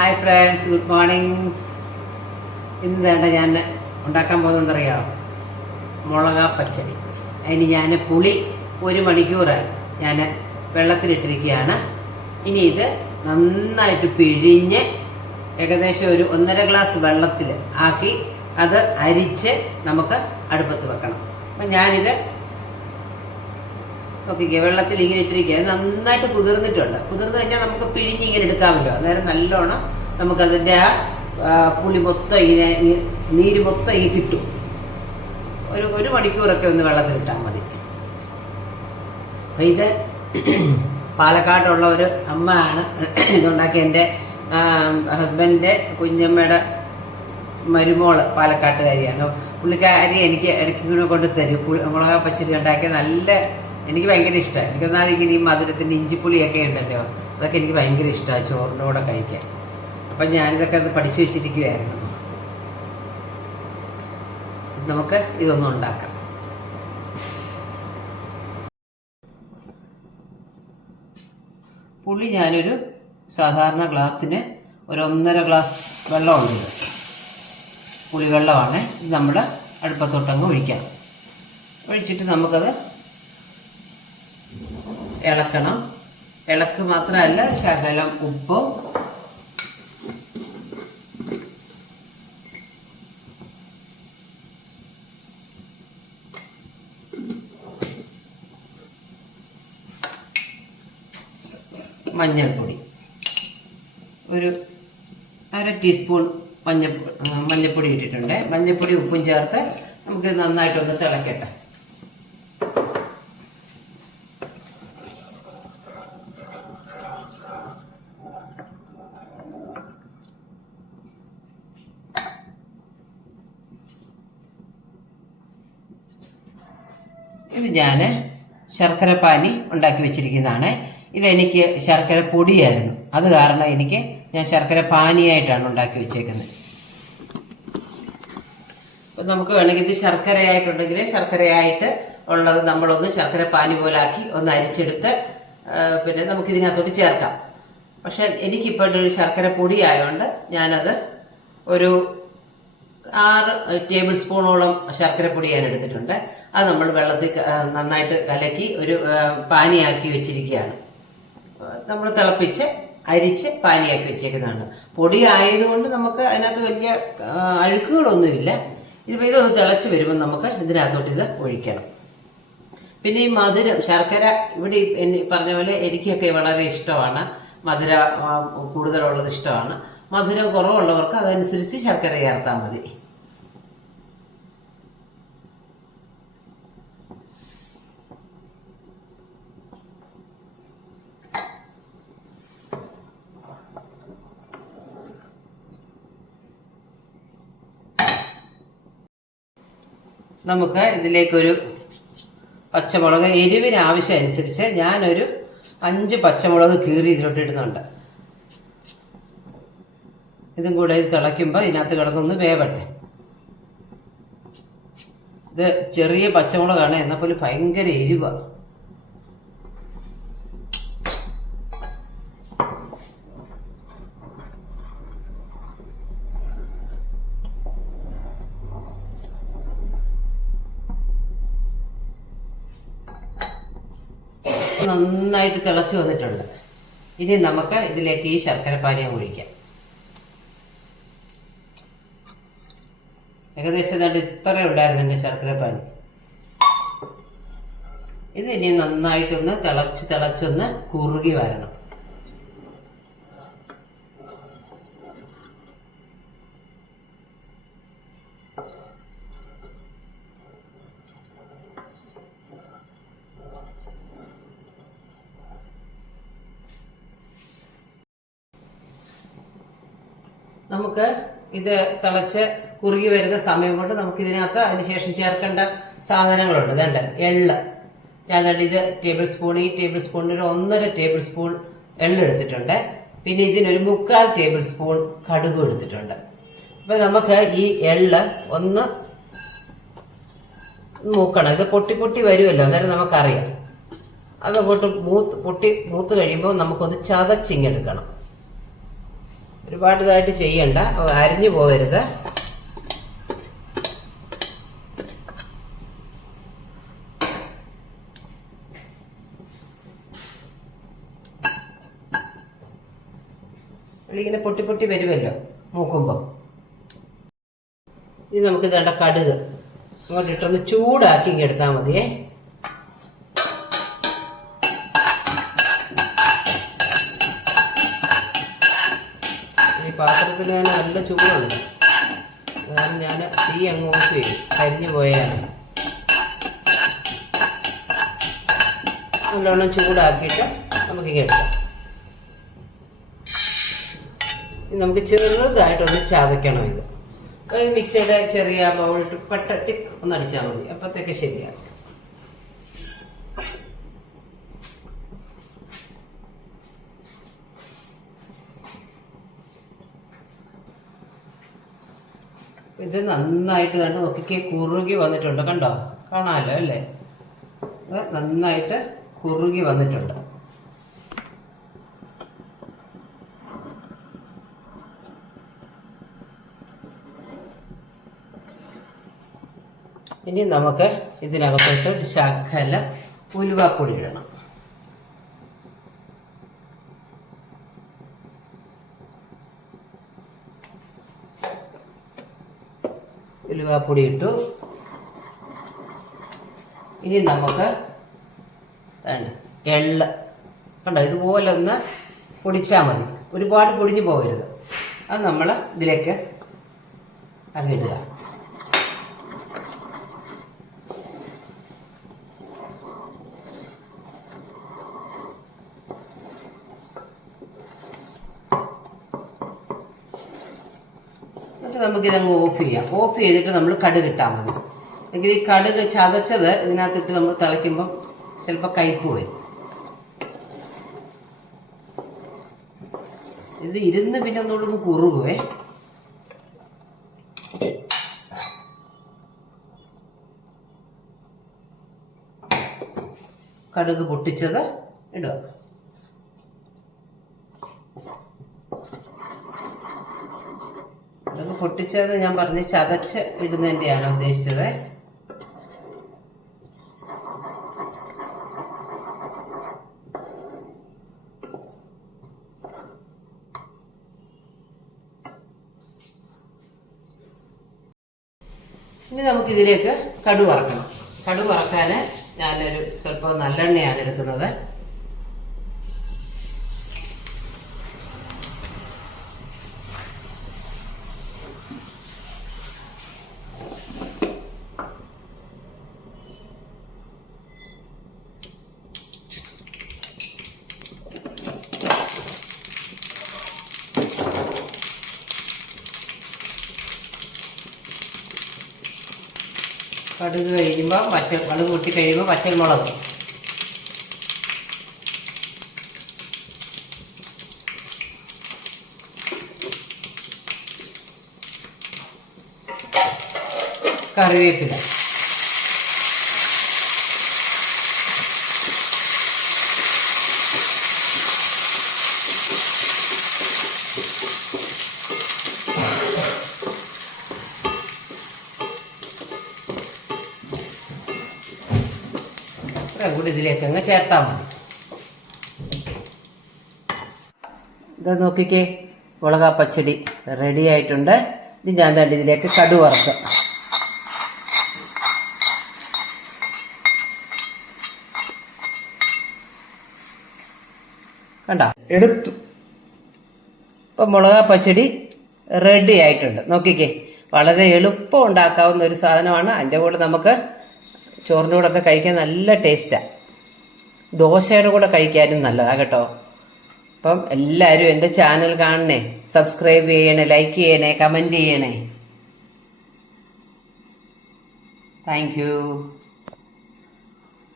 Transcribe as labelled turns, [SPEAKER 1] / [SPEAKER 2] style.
[SPEAKER 1] Hi friends good morning ഇന്ന് വേണ്ട ഞാൻ ഉണ്ടാക്കാൻ പോകുന്നതെന്നറിയാം? മുളക പച്ചടി അതിന് ഞാൻ പുളി ഒരു മണിക്കൂറായി ഞാൻ വെള്ളത്തിലിട്ടിരിക്കുകയാണ്. ഇനി ഇത് നന്നായിട്ട് പിഴിഞ്ഞ് ഏകദേശം ഒരു ഒന്നര ഗ്ലാസ് വെള്ളത്തിൽ ആക്കി അത് അരിച്ച് നമുക്ക് അടുപ്പത്ത് വെക്കണം. അപ്പം ഞാനിത് നോക്കിക്കേ വെള്ളത്തിൽ ഇങ്ങനെ ഇട്ടിരിക്കുക. അത് നന്നായിട്ട് കുതിർന്നിട്ടുണ്ട്. കുതിർന്നു കഴിഞ്ഞാൽ നമുക്ക് പിഴിഞ്ഞ് ഇങ്ങനെ എടുക്കാമല്ലോ. അന്നേരം നല്ലോണം നമുക്കതിന്റെ ആ പുളി മൊത്തം ഇങ്ങനെ നീര് മൊത്തം ഈ കിട്ടും. ഒരു ഒരു മണിക്കൂറൊക്കെ ഒന്ന് വെള്ളത്തിൽ ഇട്ടാൽ മതി. അപ്പം ഇത് പാലക്കാട്ടുള്ള ഒരു അമ്മയാണ് ഇതുണ്ടാക്കിയ എന്റെ ഹസ്ബൻഡിന്റെ കുഞ്ഞമ്മയുടെ മരുമോൾ പാലക്കാട്ടുകാരിയാണ്. പുള്ളിക്കാരി എനിക്ക് ഇടയ്ക്ക് കൊണ്ട് തരും മുളക പച്ചരി ഉണ്ടാക്കിയ നല്ല എനിക്ക് ഭയങ്കര ഇഷ്ടമാണ് എനിക്കൊന്നാൽ ഇങ്ങനെ ഈ മധുരത്തിന്റെ ഇഞ്ചിപ്പുളിയൊക്കെ ഉണ്ടല്ലോ അതൊക്കെ എനിക്ക് ഭയങ്കര ഇഷ്ടമാണ് ചോറിന്റെ കൂടെ കഴിക്കാൻ. അപ്പം ഞാനിതൊക്കെ അത് പഠിച്ചു വെച്ചിരിക്കുകയായിരുന്നു നമുക്ക് ഇതൊന്നും ഉണ്ടാക്കാം. പുളി ഞാനൊരു സാധാരണ ഗ്ലാസ്സിന് ഒരു ഒന്നര ഗ്ലാസ് വെള്ളമുണ്ട് ഇത്. പുളി വെള്ളമാണ് ഇത് നമ്മൾ അടുപ്പത്തോട്ടങ്ങ് ഒഴിക്കാം. ഒഴിച്ചിട്ട് നമുക്കത് ഇളക്കണം. ഇളക്ക് മാത്രമല്ല ശകലം ഉപ്പും. മഞ്ഞൾപ്പൊടി. ഒരു അര ടീസ്പൂൺ മഞ്ഞ മഞ്ഞൾപ്പൊടി ഇട്ടിട്ടുണ്ട്. മഞ്ഞൾപ്പൊടി ഉപ്പും ചേർത്ത് നമുക്ക് നന്നായിട്ടൊന്ന് തിളക്കട്ടെ. ഇത് ഞാൻ ശർക്കര പാനി ഉണ്ടാക്കി വെച്ചിരിക്കുന്നതാണ്. ഇതെനിക്ക് ശർക്കര പൊടിയായിരുന്നു. അത് കാരണം എനിക്ക് ഞാൻ ശർക്കര പാനിയായിട്ടാണ് ഉണ്ടാക്കി വെച്ചേക്കുന്നത്. അപ്പം നമുക്ക് വേണമെങ്കിൽ ഇത് ശർക്കരയായിട്ടുണ്ടെങ്കിൽ ശർക്കരയായിട്ട് ഉള്ളത് നമ്മളൊന്ന് ശർക്കര പാനി പോലാക്കി ഒന്ന് അരിച്ചെടുത്ത് പിന്നെ നമുക്ക് ഇതിനകത്തോട്ട് ചേർക്കാം. പക്ഷെ എനിക്കിപ്പോൾ ഒരു ശർക്കര പൊടി ആയതുകൊണ്ട് ഞാനത് ഒരു ആറ് ടേബിൾ സ്പൂണോളം ശർക്കരപ്പൊടി ഞാൻ എടുത്തിട്ടുണ്ട്. അത് നമ്മൾ വെള്ളത്തിൽ നന്നായിട്ട് കലക്കി ഒരു പാനിയാക്കി വെച്ചിരിക്കുകയാണ്. നമ്മൾ തിളപ്പിച്ച് അരിച്ച് പാനിയാക്കി വെച്ചേക്കുന്നതാണ്. പൊടി ആയതുകൊണ്ട് നമുക്ക് അതിനകത്ത് വലിയ അഴുക്കുകളൊന്നുമില്ല. ഇതിപ്പോൾ ഇതൊന്ന് തിളച്ച് വരുമ്പോൾ നമുക്ക് ഇതിനകത്തോട്ട് ഇത് ഒഴിക്കണം. പിന്നെ ഈ മധുരം ശർക്കര ഇവിടെ പറഞ്ഞ പോലെ എനിക്കൊക്കെ വളരെ ഇഷ്ടമാണ്. മധുര കൂടുതലുള്ളത് ഇഷ്ടമാണ്. മധുരം കുറവുള്ളവർക്ക് അതനുസരിച്ച് ശർക്കര ചേർത്താൽ മതി. നമുക്ക് ഇതിലേക്കൊരു പച്ചമുളക് എരിവിന് ആവശ്യം അനുസരിച്ച് ഞാനൊരു അഞ്ച് പച്ചമുളക് കീറി ഇതിലോട്ട് ഇടുന്നുണ്ട്. ഇതും കൂടെ ഇത് തിളയ്ക്കുമ്പോൾ ഇതിനകത്ത് കിടന്നൊന്ന് വേവട്ടെ. ഇത് ചെറിയ പച്ചമുളകാണ് എന്നാൽ പോലും ഭയങ്കര എരിവാണ് നന്നായിട്ട് തിളച്ചു വന്നിട്ടുണ്ട്. ഇനി നമുക്ക് ഇതിലേക്ക് ഈ ശർക്കര പാനീയം ഒഴിക്കാം. ഏകദേശം ഏതാണ്ട് ഇത്ര ഉണ്ടായിരുന്നു എന്റെ ശർക്കര പാനി. ഇത് ഇനി നന്നായിട്ടൊന്ന് തിളച്ച് തിളച്ചൊന്ന് കുറുകി വരണം. നമുക്ക് ഇത് തിളച്ച് കുറുകി വരുന്ന സമയം കൊണ്ട് നമുക്ക് ഇതിനകത്ത് അതിനുശേഷം ചേർക്കേണ്ട സാധനങ്ങളുണ്ട്. ഇതുണ്ട് എള്ള്. ഞാൻ ഇത് ടേബിൾ സ്പൂൺ ഈ ടേബിൾ സ്പൂണിന് ഒരു ഒന്നര ടേബിൾ സ്പൂൺ എള്ള് എടുത്തിട്ടുണ്ട് പിന്നെ ഇതിനൊരു മുക്കാൽ ടേബിൾ സ്പൂൺ കടുക് എടുത്തിട്ടുണ്ട്. അപ്പൊ നമുക്ക് ഈ എള്ള് ഒന്ന് മൂക്കണം. ഇത് പൊട്ടി പൊട്ടി വരുമല്ലോ അന്നേരം നമുക്കറിയാം. അതങ്ങോട്ട് മൂത്ത് പൊട്ടി മൂത്ത് കഴിയുമ്പോൾ നമുക്കൊന്ന് ചതച്ചിങ്ങെടുക്കണം. ഒരുപാട് ഇതായിട്ട് ചെയ്യണ്ട അരിഞ്ഞു പോകരുത് ഇങ്ങനെ പൊട്ടി പൊട്ടി വരുമല്ലോ മൂക്കുമ്പോൾ ഇനി നമുക്ക് ഇതേണ്ട കടുക്. അങ്ങോട്ടിട്ടൊന്ന് ചൂടാക്കി ഇങ്ങെടുത്താൽ മതിയേ ഈ പാത്രത്തിന് തന്നെ നല്ല ചൂടുണ്ട് അതാണ് ഞാൻ തീ അങ്ങ് ഓഫ് ചെയ്യും കരിഞ്ഞു പോയാൽ നല്ലോണം ചൂടാക്കിയിട്ട് നമുക്ക് കേൾക്കാം നമുക്ക് ചെറുതായിട്ടൊന്ന് ചതയ്ക്കണം ഇത്. മിക്സിയുടെ ചെറിയ ബൗളിട്ട് പെട്ട ഒന്ന് അടിച്ചാൽ മതി. അപ്പോഴത്തേക്ക് ശരിയാകും. ഇത് നന്നായിട്ട് കണ്ട് നോക്കിക്കേ കുറുകി വന്നിട്ടുണ്ട്. കണ്ടോ? കാണാമല്ലോ അല്ലേ? നന്നായിട്ട് കുറുകി വന്നിട്ടുണ്ട്. ഇനി നമുക്ക് ഇതിനകത്തോട്ട് ഒരു ശകലം ഉലുവാപ്പൊടി ഇടണം. ഉലുവാപ്പൊടി ഇട്ടു ഇനി നമുക്ക് എള്ള്. കണ്ടോ ഇതുപോലെ ഒന്ന് പൊടിച്ചാൽ മതി. ഒരുപാട് പൊടിഞ്ഞു പോകരുത് അത് നമ്മൾ ഇതിലേക്ക് അങ്ങിടുക നമുക്കിതങ്ങ് ഓഫ് ചെയ്യാം. ഓഫ് ചെയ്തിട്ട് നമ്മൾ കടുക് ഇട്ടാൽ മതി. എങ്കിൽ ഈ കടുക് ചതച്ചത് ഇതിനകത്തിട്ട് നമ്മൾ തിളയ്ക്കുമ്പം ചിലപ്പോൾ കയ്പ് വരും. ഇത് ഇരുന്ന് പിന്നെ ഒന്നുകൂടെ കുറുകുവേ. കടുക് പൊട്ടിച്ചത് ഇടുക കടുക് പൊട്ടിച്ചത് ഞാൻ പറഞ്ഞ് ചതച്ച് ഇടുന്നതിന്റെയാണ് ഉദ്ദേശിച്ചത്. ഇനി നമുക്കിതിലേക്ക് കടു വറക്കണം. കടു വറക്കാൻ ഞാനൊരു സ്വല്പം നല്ലെണ്ണയാണ് എടുക്കുന്നത്. കടുക് കഴിയുമ്പോൾ പച്ച കടുക് പൊട്ടി കഴിയുമ്പോൾ പച്ചമുളക്. കറിവേപ്പില. കൂടി ഇതിലേക്ക് അങ്ങ് ചേർത്താൽ മതി. ഇത് നോക്കിക്കേ മുളക പച്ചടി റെഡി ആയിട്ടുണ്ട്. ഇത് ഞാൻ തന്നെ ഇതിലേക്ക് കടു വറക്കാം. കണ്ട?
[SPEAKER 2] എടുത്തു.
[SPEAKER 1] ഇപ്പം മുളക പച്ചടി റെഡി ആയിട്ടുണ്ട്. നോക്കിക്കേ വളരെ എളുപ്പം ഉണ്ടാക്കാവുന്ന ഒരു സാധനമാണ്. അതിന്റെ കൂടെ നമുക്ക് ചോറിന്റെ കൂടെ ഒക്കെ കഴിക്കാൻ നല്ല ടേസ്റ്റാണ് ദോശയുടെ കൂടെ കഴിക്കാനും നല്ലതാണ് കേട്ടോ. അപ്പം എല്ലാവരും എന്റെ ചാനൽ കാണണേ. സബ്സ്ക്രൈബ് ചെയ്യണേ ലൈക്ക് ചെയ്യണേ കമന്റ് ചെയ്യണേ. താങ്ക്